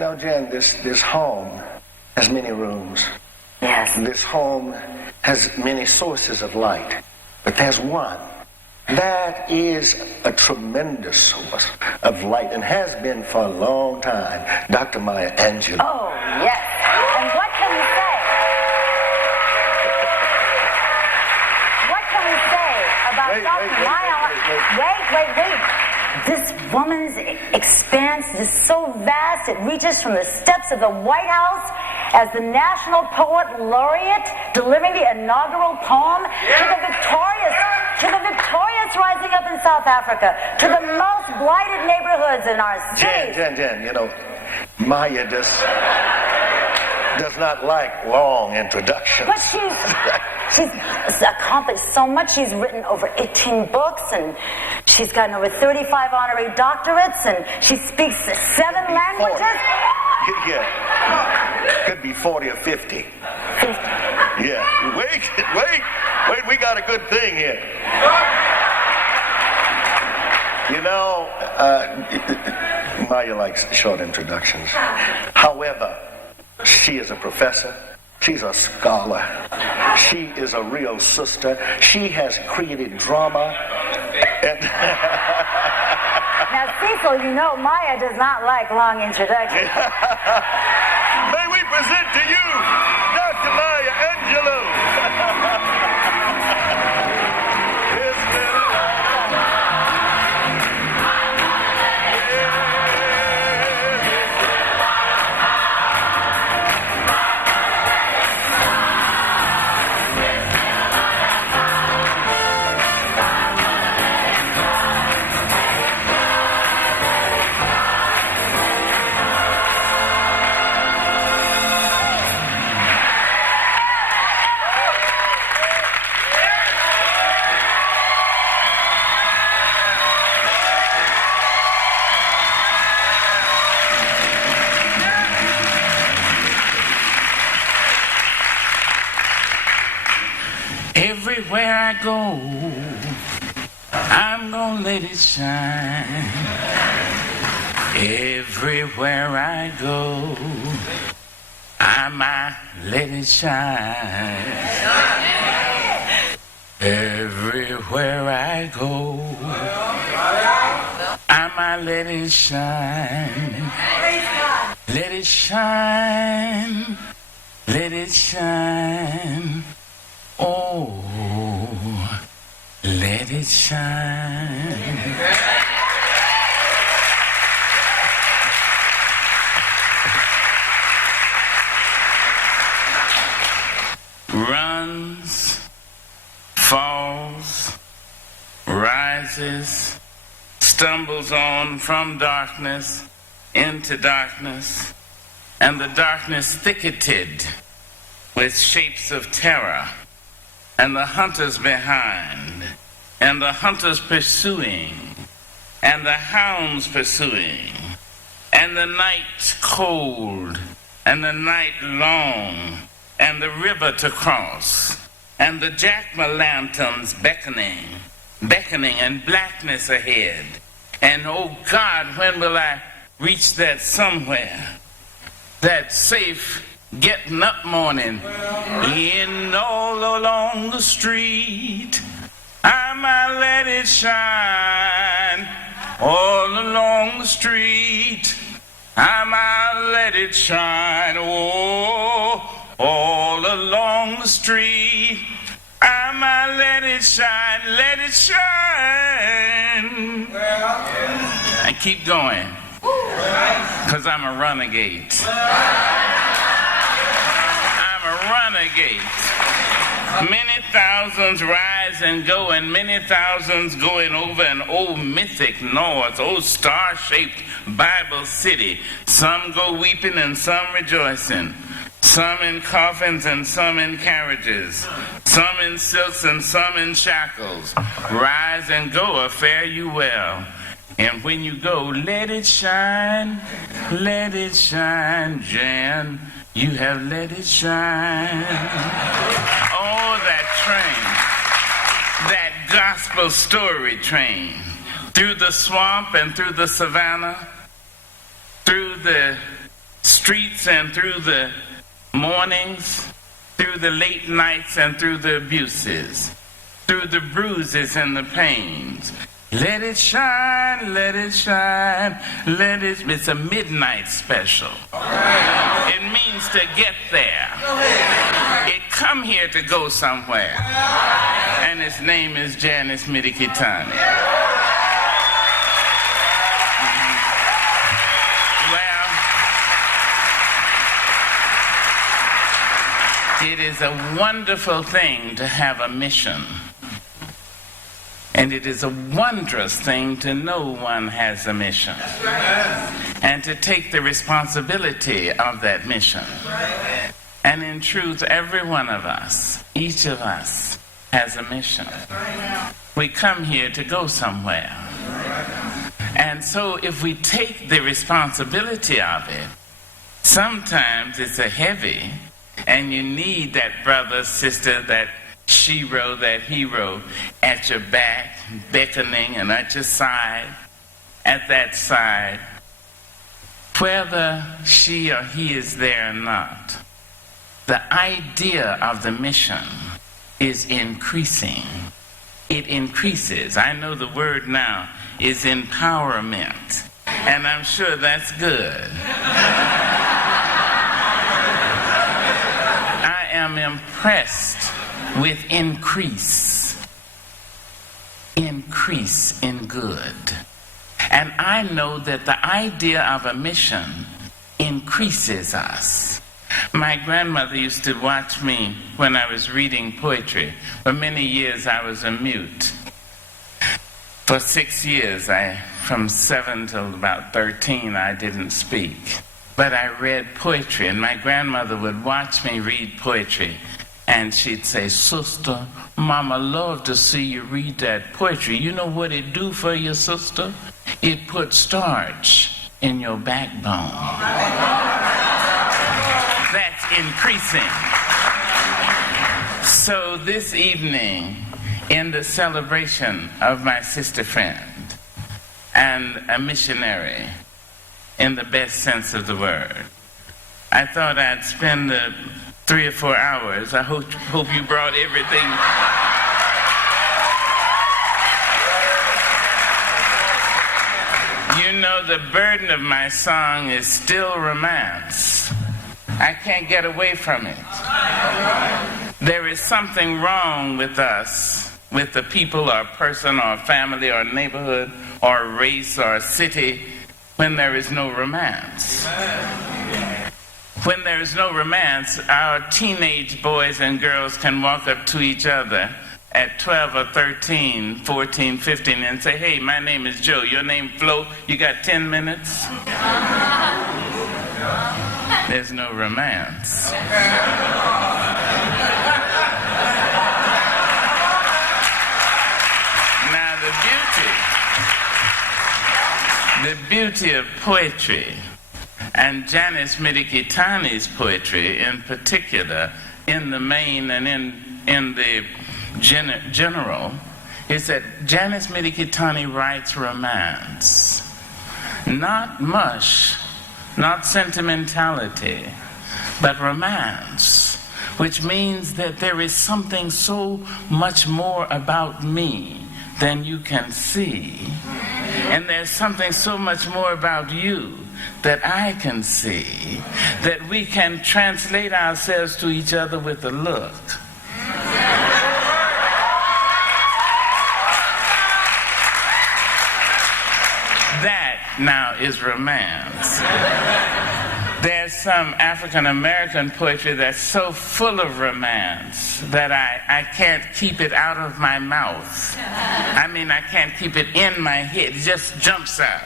know, Jen, this home has many rooms. Yes. This home has many sources of light. But there's one that is a tremendous source of light and has been for a long time. Dr. Maya Angelou. Oh, yes. And what can we say? What can we say about Dr. Maya? Wait. This woman's expanse is so vast, it reaches from the steps of the White House as the National Poet Laureate delivering the inaugural poem to the victorious rising up in South Africa, to the most blighted neighborhoods in our state. Jen, you know, Maya does not like long introductions. But she's accomplished so much. She's written over 18 books, and she's gotten over 35 honorary doctorates, and she speaks 7 languages. Yeah. Could be 40 or 50. 50. Yeah. Wait, we got a good thing here. You know, Maya likes short introductions. However, she is a professor. She's a scholar. She is a real sister. She has created drama. Now, Cecil, you know Maya does not like long introductions. May we present to you Dr. Maya Angelou. Everywhere I go, I'm gonna let it shine. Everywhere I go, I might let it shine. Everywhere I go, I might let it shine. Let it shine. Let it shine. Oh, let it shine. Runs, falls, rises, stumbles on from darkness into darkness, and the darkness thicketed with shapes of terror. And the hunters behind, and the hunters pursuing, and the hounds pursuing, and the night cold, and the night long, and the river to cross, and the jack-o'-lanterns beckoning, and blackness ahead. And oh God, when will I reach that somewhere, that safe getting up morning, in all along the street, I might let it shine. All along the street, I might let it shine. Oh, all along the street, I might let it shine. Let it shine. And keep going, 'cause I'm a renegade. Renegade. Many thousands rise and go, and many thousands going over an old mythic north, old star-shaped Bible city. Some go weeping and some rejoicing. Some in coffins and some in carriages. Some in silks and some in shackles. Rise and go, fare you well. And when you go, let it shine, Jan. You have let it shine. Oh, that train, that gospel story train, through the swamp and through the savannah, through the streets and through the mornings, through the late nights and through the abuses, through the bruises and the pains. Let it shine, let it shine, let it... It's a midnight special. It means to get there. It come here to go somewhere. And its name is Janice Mirikitani. Well, it is a wonderful thing to have a mission. And it is a wondrous thing to know one has a mission. And to take the responsibility of that mission. And in truth, every one of us, each of us, has a mission. We come here to go somewhere. And so if we take the responsibility of it, sometimes it's a heavy, and you need that brother, sister, that shero, that hero at your back, beckoning, and at your side, at that side, whether she or he is there or not. The idea of the mission is increasing. It increases. I know the word now is empowerment, and I'm sure that's good. I am impressed with increase in good. And I know that the idea of a mission increases us. My grandmother used to watch me when I was reading poetry. For many years I was a mute. For 6 years, from 7 till about 13, I didn't speak. But I read poetry, and my grandmother would watch me read poetry. And she'd say, "Sister, Mama love to see you read that poetry. You know what it do for you, sister? It puts starch in your backbone." That's increasing. So this evening, in the celebration of my sister friend and a missionary, in the best sense of the word, I thought I'd spend the 3 or 4 hours. I hope you brought everything. You know, the burden of my song is still romance. I can't get away from it. There is something wrong with us, with the people or person or family or neighborhood or race or city, when there is no romance. When there is no romance, our teenage boys and girls can walk up to each other at 12 or 13, 14, 15 and say, "Hey, my name is Joe. Your name Flo. You got 10 minutes?" There's no romance. Now the beauty of poetry, and Janice Mirikitani's poetry in particular, in the main and in the general, is that Janice Mirikitani writes romance. Not mush, not sentimentality, but romance, which means that there is something so much more about me than you can see. And there's something so much more about you that I can see, that we can translate ourselves to each other with a look. That now is romance. There's some African American poetry that's so full of romance that I can't keep it out of my mouth. I mean, I can't keep it in my head. It just jumps out.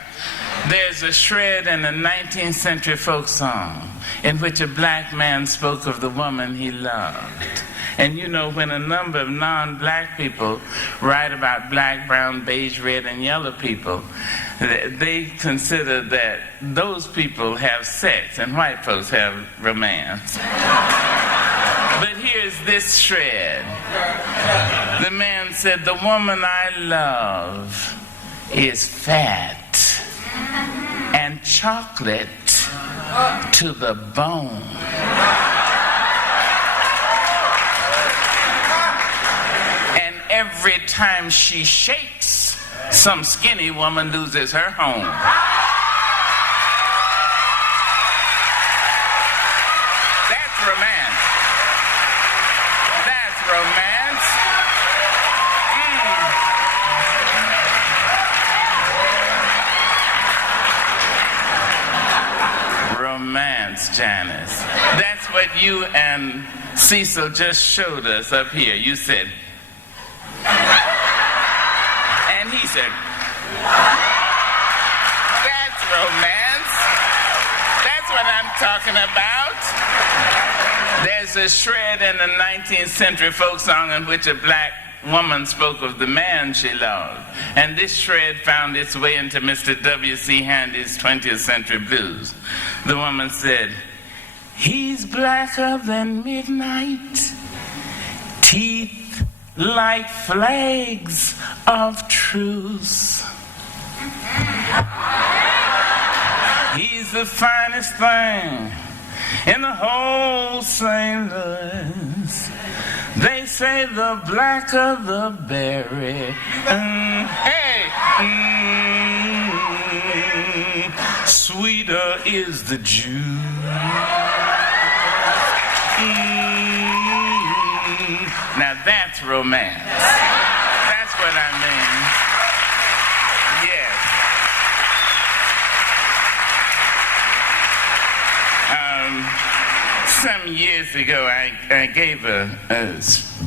There's a shred in a 19th century folk song in which a black man spoke of the woman he loved. And you know, when a number of non-black people write about black, brown, beige, red, and yellow people, they consider that those people have sex and white folks have romance. But here's this shred. The man said, "The woman I love is fat and chocolate to the bone. And every time she shakes, some skinny woman loses her home. That's romance. That's romance. Romance, Janice. That's what you and Cecil just showed us up here. You said, and he said, that's romance. That's what I'm talking about. There's a shred in the 19th century folk song in which a black woman spoke of the man she loved. And this shred found its way into Mr. W.C. Handy's 20th Century Blues. The woman said, he's blacker than midnight, teeth like flags of truce. He's the finest thing in the whole St. Louis. They say the blacker the berry. Sweeter is the juice. Now that's romance. That's what I mean. Yes. Some years ago, I gave a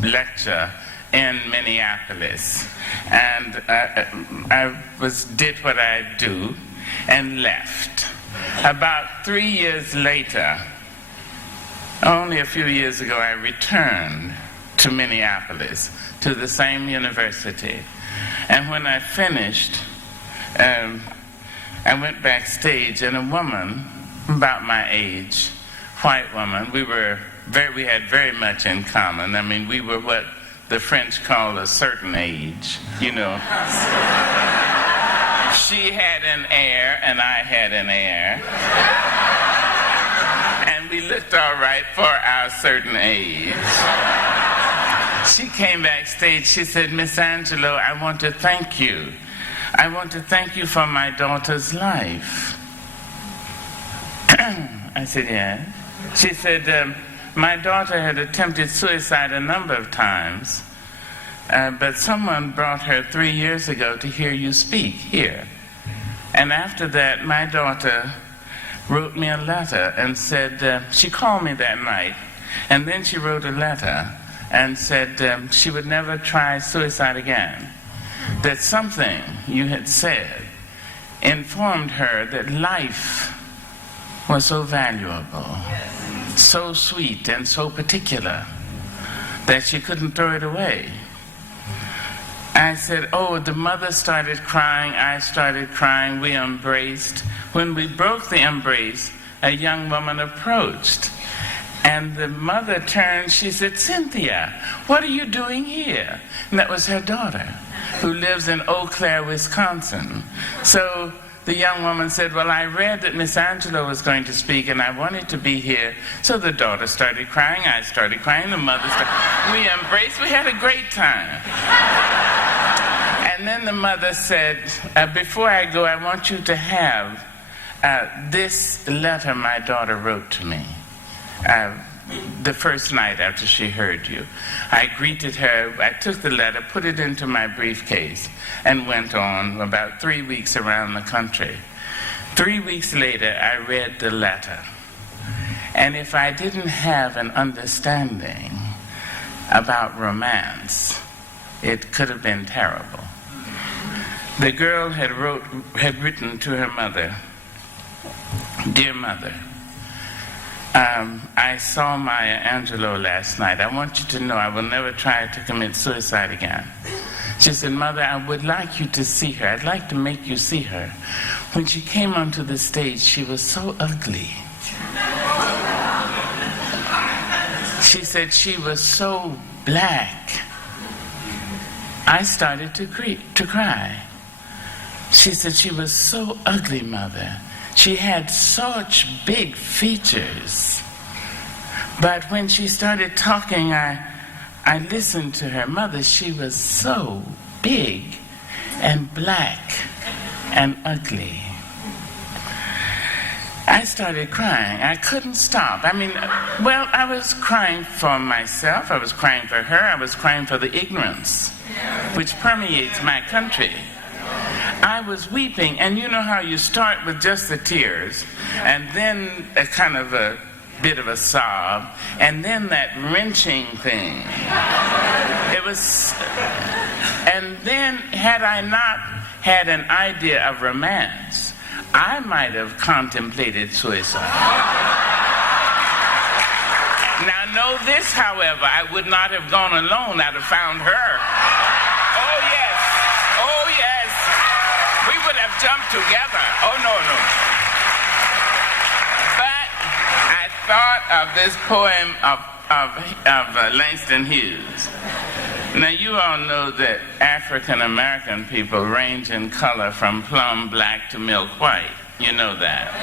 lecture in Minneapolis, and I did what I do and left. About 3 years later, only a few years ago, I returned to Minneapolis, to the same university. And when I finished, I went backstage, and a woman about my age, white woman, we had very much in common. I mean, we were what the French call a certain age, you know. She had an air, and I had an air. And we looked all right for our certain age. She came backstage, she said, Miss Angelou, I want to thank you. I want to thank you for my daughter's life. I said, yeah. She said, my daughter had attempted suicide a number of times, but someone brought her 3 years ago to hear you speak here. And after that, my daughter wrote me a letter and said, she called me that night, and then she wrote a letter and said she would never try suicide again. That something you had said informed her that life was so valuable, so sweet and so particular that she couldn't throw it away. I said, oh, the mother started crying, I started crying, we embraced. When we broke the embrace, a young woman approached, and the mother turned, she said, Cynthia, what are you doing here? And that was her daughter, who lives in Eau Claire, Wisconsin. So the young woman said, well, I read that Miss Angelou was going to speak, and I wanted to be here. So the daughter started crying, I started crying, the mother started. We embraced, we had a great time. And then the mother said, before I go, I want you to have this letter my daughter wrote to me the first night after she heard you. I greeted her, I took the letter, put it into my briefcase, and went on about 3 weeks around the country. 3 weeks later, I read the letter. And if I didn't have an understanding about romance, it could have been terrible. The girl had written to her mother, dear mother, I saw Maya Angelou last night. I want you to know I will never try to commit suicide again. She said, Mother, I would like you to see her. I'd like to make you see her. When she came onto the stage, she was so ugly. She said she was so black. I started to cry. She said she was so ugly, Mother. She had such big features. But when she started talking, I listened to her mother. She was so big and black and ugly. I started crying. I couldn't stop. I mean, well, I was crying for myself. I was crying for her. I was crying for the ignorance which permeates my country. I was weeping, and you know how you start with just the tears, and then a kind of a bit of a sob, and then that wrenching thing. It was, and then had I not had an idea of romance, I might have contemplated suicide. Now know this, however, I would not have gone alone. I'd have found her. Oh yes, oh yes. We would have jumped together. Oh no. But I thought of this poem of Langston Hughes. Now you all know that African American people range in color from plum black to milk white. You know that.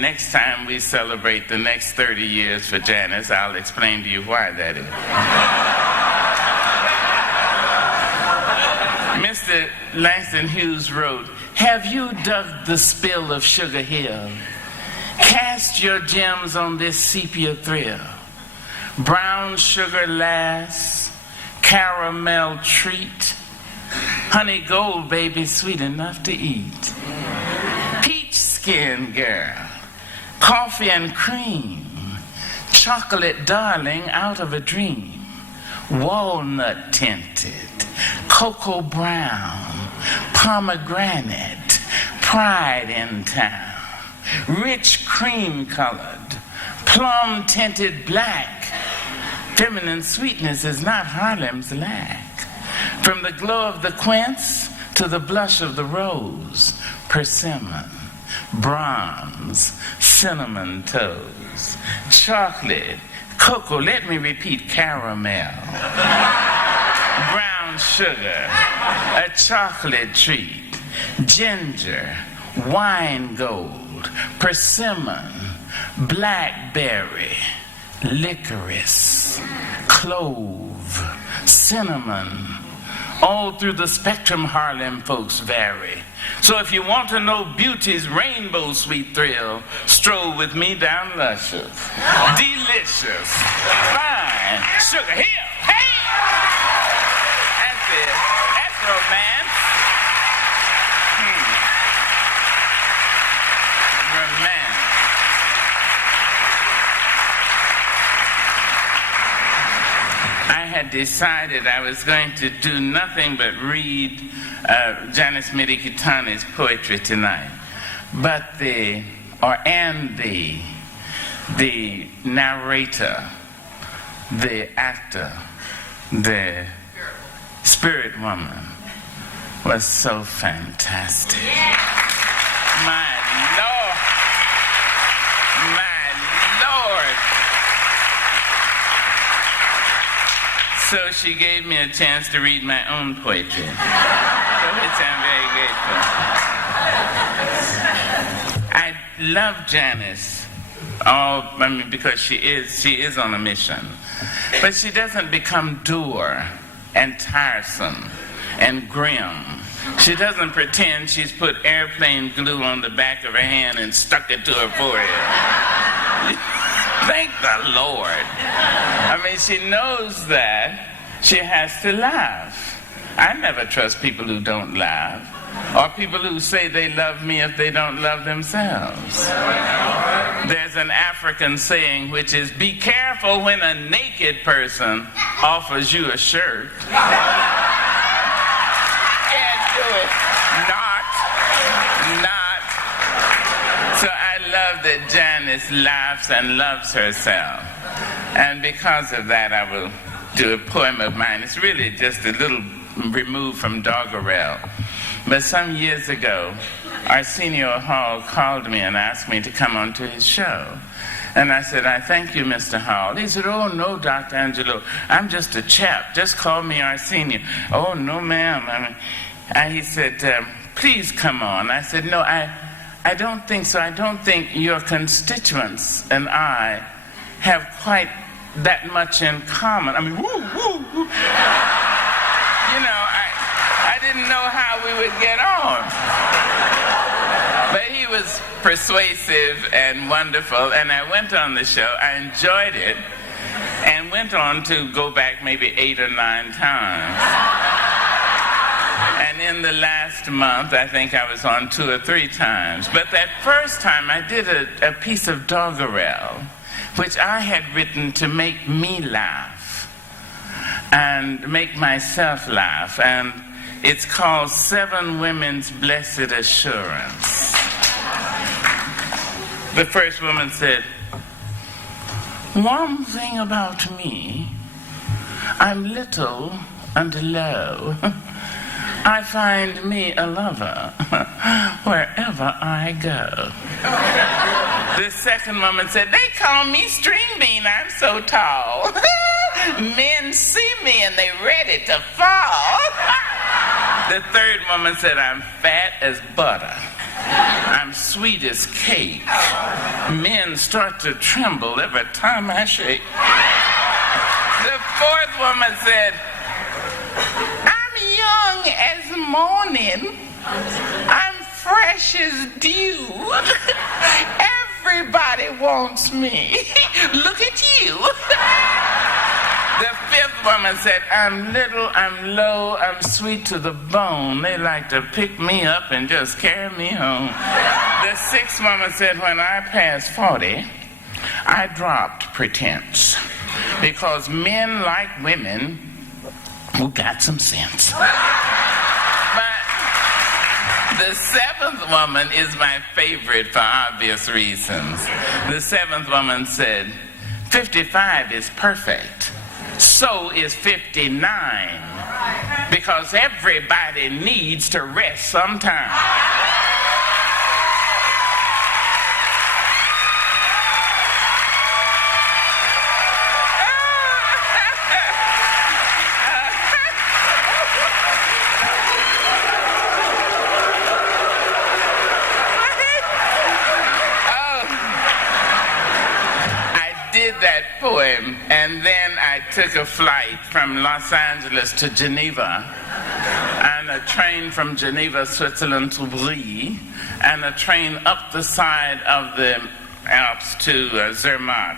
Next time we celebrate the next 30 years for Janice, I'll explain to you why that is. Mr. Langston Hughes wrote, "Have you dug the spill of Sugar Hill? Cast your gems on this sepia thrill. Brown sugar lass, caramel treat, honey gold baby sweet enough to eat. Peach skin girl, coffee and cream, chocolate darling out of a dream, walnut tinted, cocoa brown, pomegranate, pride in town, rich cream colored, plum tinted black. Feminine sweetness is not Harlem's lack. From the glow of the quince to the blush of the rose, persimmon, bronze, cinnamon toes, chocolate, cocoa, let me repeat, caramel, brown sugar, a chocolate treat, ginger, wine gold, persimmon, blackberry, licorice, clove, cinnamon. All through the spectrum Harlem folks vary. So if you want to know beauty's rainbow sweet thrill, stroll with me down luscious, delicious, fine, Sugar Hill. Hey! That's it. That's romance. Romance. I had decided I was going to do nothing but read Janice Mirikitani's poetry tonight. But the narrator, the actor, the spirit woman was so fantastic. My Lord. So she gave me a chance to read my own poetry, for which I'm very grateful. I love Janice, because she is on a mission, but she doesn't become dour and tiresome and grim. She doesn't pretend she's put airplane glue on the back of her hand and stuck it to her forehead. Thank the Lord. I mean, she knows that she has to laugh. I never trust people who don't laugh, or people who say they love me if they don't love themselves. There's an African saying which is, be careful when a naked person offers you a shirt. Can't do it. Not. So I love that Janice laughs and loves herself. And because of that, I will do a poem of mine. It's really just a little removed from doggerel. But some years ago, Arsenio Hall called me and asked me to come on to his show. And I said, I thank you, Mr. Hall. He said, oh, no, Dr. Angelou, I'm just a chap. Just call me Arsenio. Oh, no, ma'am. He said, please come on. I said, no, I don't think so. I don't think your constituents and I have quite that much in common. I mean, woo, woo, woo. You know, I didn't know how we would get on. But he was persuasive and wonderful, and I went on the show. I enjoyed it, and went on to go back maybe 8 or 9 times. And in the last month, I think I was on 2 or 3 times. But that first time, I did a piece of doggerel, which I had written to make me laugh and make myself laugh. And it's called 7 Women's Blessed Assurance. The first woman said, "One thing about me, I'm little and low. I find me a lover wherever I go." The second woman said, "They call me string bean, I'm so tall. Men see me and they ready to fall." The third woman said, "I'm fat as butter. I'm sweet as cake. Men start to tremble every time I shake." The fourth woman said, "I'm young as morning. I'm fresh as dew. Everybody wants me. Look at you." The fifth woman said, "I'm little, I'm low, I'm sweet to the bone. They like to pick me up and just carry me home." The sixth woman said, "When I passed 40, I dropped pretense because men like women who got some sense." But the seventh woman is my favorite for obvious reasons. The seventh woman said, "55 is perfect. So is 59, because everybody needs to rest sometime." That poem, and then I took a flight from Los Angeles to Geneva, and a train from Geneva, Switzerland to Brie, and a train up the side of the Alps to Zermatt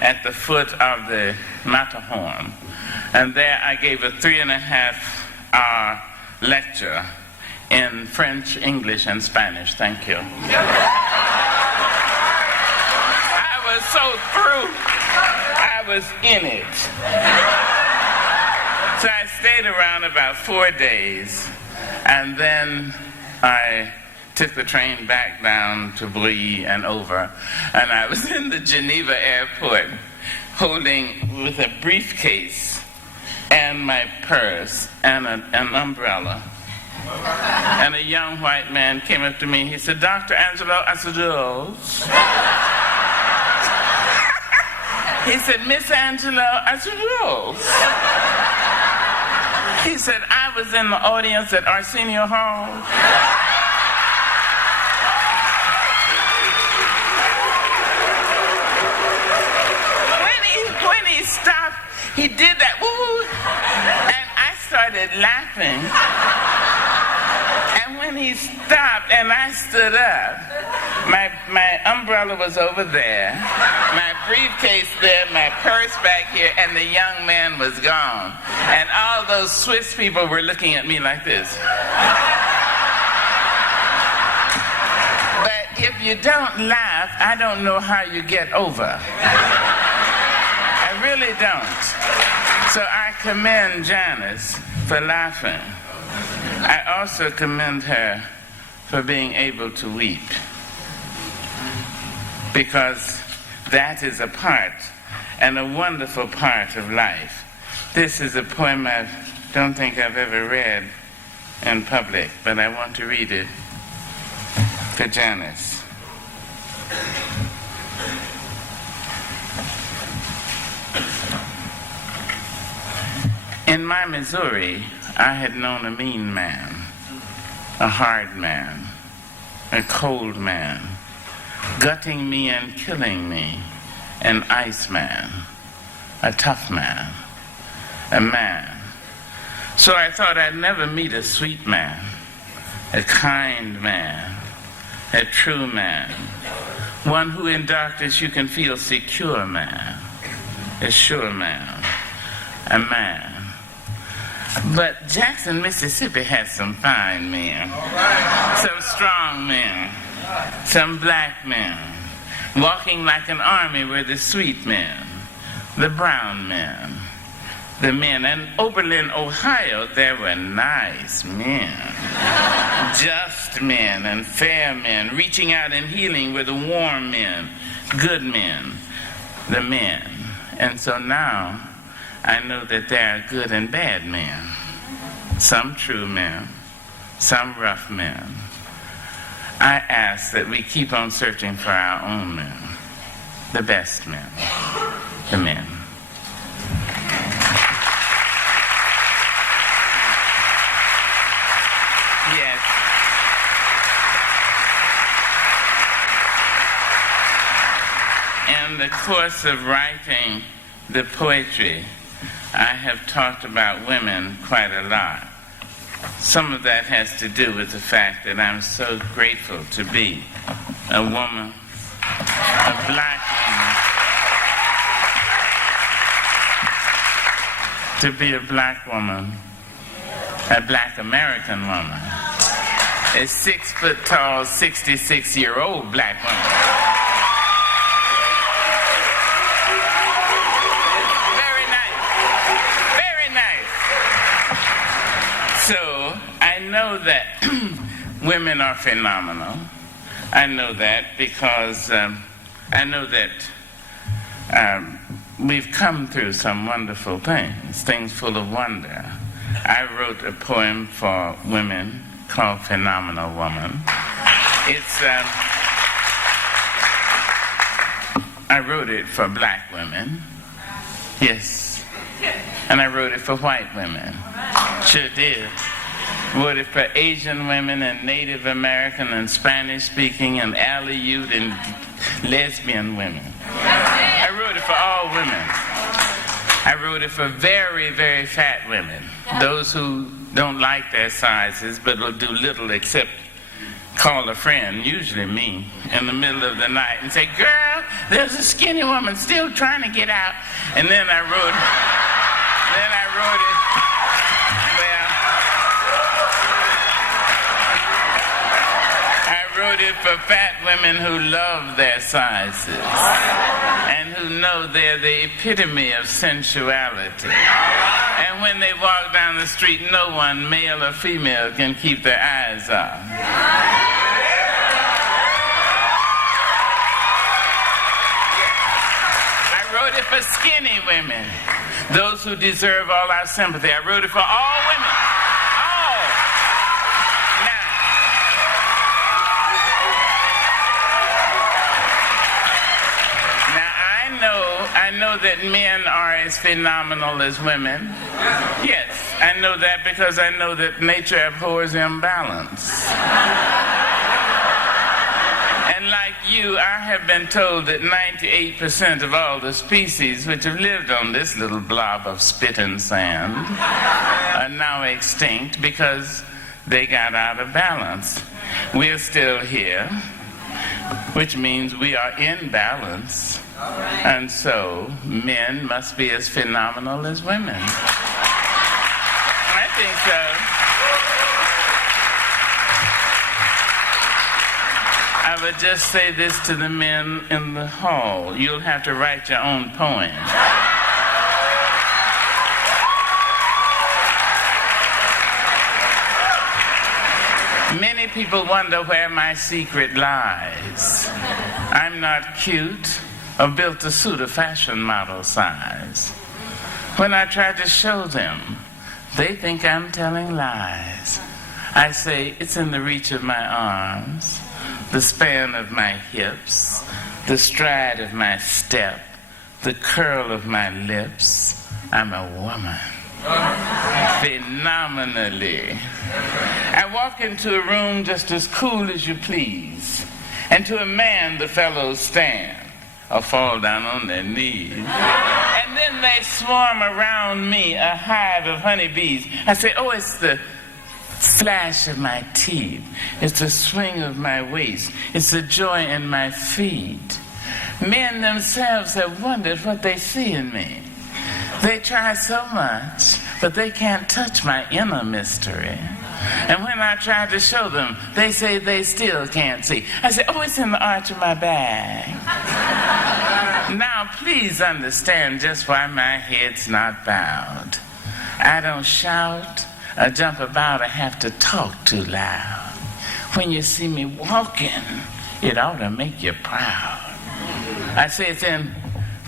at the foot of the Matterhorn. And there I gave a 3.5-hour lecture in French, English, and Spanish. Thank you. I was so through. I was in it. So I stayed around about 4 days, and then I took the train back down to Brie and over, and I was in the Geneva airport holding with a briefcase and my purse and an umbrella. And a young white man came up to me. He said, "Dr. Angelou." I said, "Yes." He said, "Miss Angelou." I said, "Yes." He said, "I was in the audience at Arsenio Hall." When he stopped, he did that, woo, and I started laughing. And when he stopped and I stood up, my umbrella was over there, my briefcase there, my purse back here, and the young man was gone. And all those Swiss people were looking at me like this. But if you don't laugh, I don't know how you get over. I really don't. So I commend Janice for laughing. I also commend her for being able to weep, because that is a part, and a wonderful part of life. This is a poem I don't think I've ever read in public, but I want to read it for Janice. In my Missouri, I had known a mean man, a hard man, a cold man, gutting me and killing me, an ice man, a tough man, a man. So I thought I'd never meet a sweet man, a kind man, a true man, one who in darkness you can feel secure man, a sure man, a man. But Jackson, Mississippi has some fine men, some strong men, some black men. Walking like an army were the sweet men, the brown men, the men. And Oberlin, Ohio, there were nice men, just men and fair men. Reaching out and healing were the warm men, good men, the men. And so now I know that there are good and bad men, some true men, some rough men. I ask that we keep on searching for our own men, the best men, the men. Yes. In the course of writing the poetry, I have talked about women quite a lot. Some of that has to do with the fact that I'm so grateful to be a woman, a black woman, to be a black woman, a black American woman, a 6 foot tall, 66-year-old black woman. So I know that women are phenomenal. I know that because I know that we've come through some wonderful things full of wonder. I wrote a poem for women called Phenomenal Woman. I wrote it for black women, yes, and I wrote it for white women. Sure did. Wrote it for Asian women and Native American and Spanish-speaking and Aleut and lesbian women. I wrote it for all women. I wrote it for very, very fat women, those who don't like their sizes but will do little except call a friend, usually me, in the middle of the night and say, "Girl, there's a skinny woman still trying to get out." And then I wrote it. I wrote it for fat women who love their sizes and who know they're the epitome of sensuality. And when they walk down the street, no one, male or female, can keep their eyes off. I wrote it for skinny women, those who deserve all our sympathy. I wrote it for all women. I know that men are as phenomenal as women. Yes, I know that because I know that nature abhors imbalance. And like you, I have been told that 98% of all the species which have lived on this little blob of spit and sand are now extinct because they got out of balance. We're still here, which means we are in balance. And so men must be as phenomenal as women. I think so. I would just say this to the men in the hall. You'll have to write your own poem. Many people wonder where my secret lies. I'm not cute or built a suit of fashion model size. When I try to show them, they think I'm telling lies. I say it's in the reach of my arms, the span of my hips, the stride of my step, the curl of my lips. I'm a woman. Phenomenally I walk into a room just as cool as you please, and to a man the fellows stand or fall down on their knees. And then they swarm around me, a hive of honeybees. I say, oh, it's the flash of my teeth. It's the swing of my waist. It's the joy in my feet. Men themselves have wondered what they see in me. They try so much, but they can't touch my inner mystery. And when I try to show them, they say they still can't see. I say, oh, it's in the arch of my bag. Now, please understand just why my head's not bowed. I don't shout or jump about or have to talk too loud. When you see me walking, it ought to make you proud. I say it's in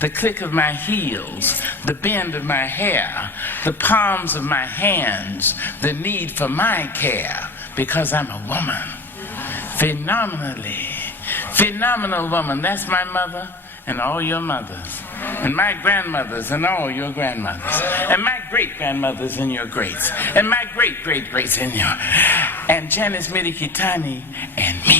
the click of my heels, the bend of my hair, the palms of my hands, the need for my care, because I'm a woman. Phenomenal woman. That's my mother and all your mothers, and my grandmothers and all your grandmothers, and my great-grandmothers and your greats, and my great-great-greats and your, and Janice Mirikitani and me.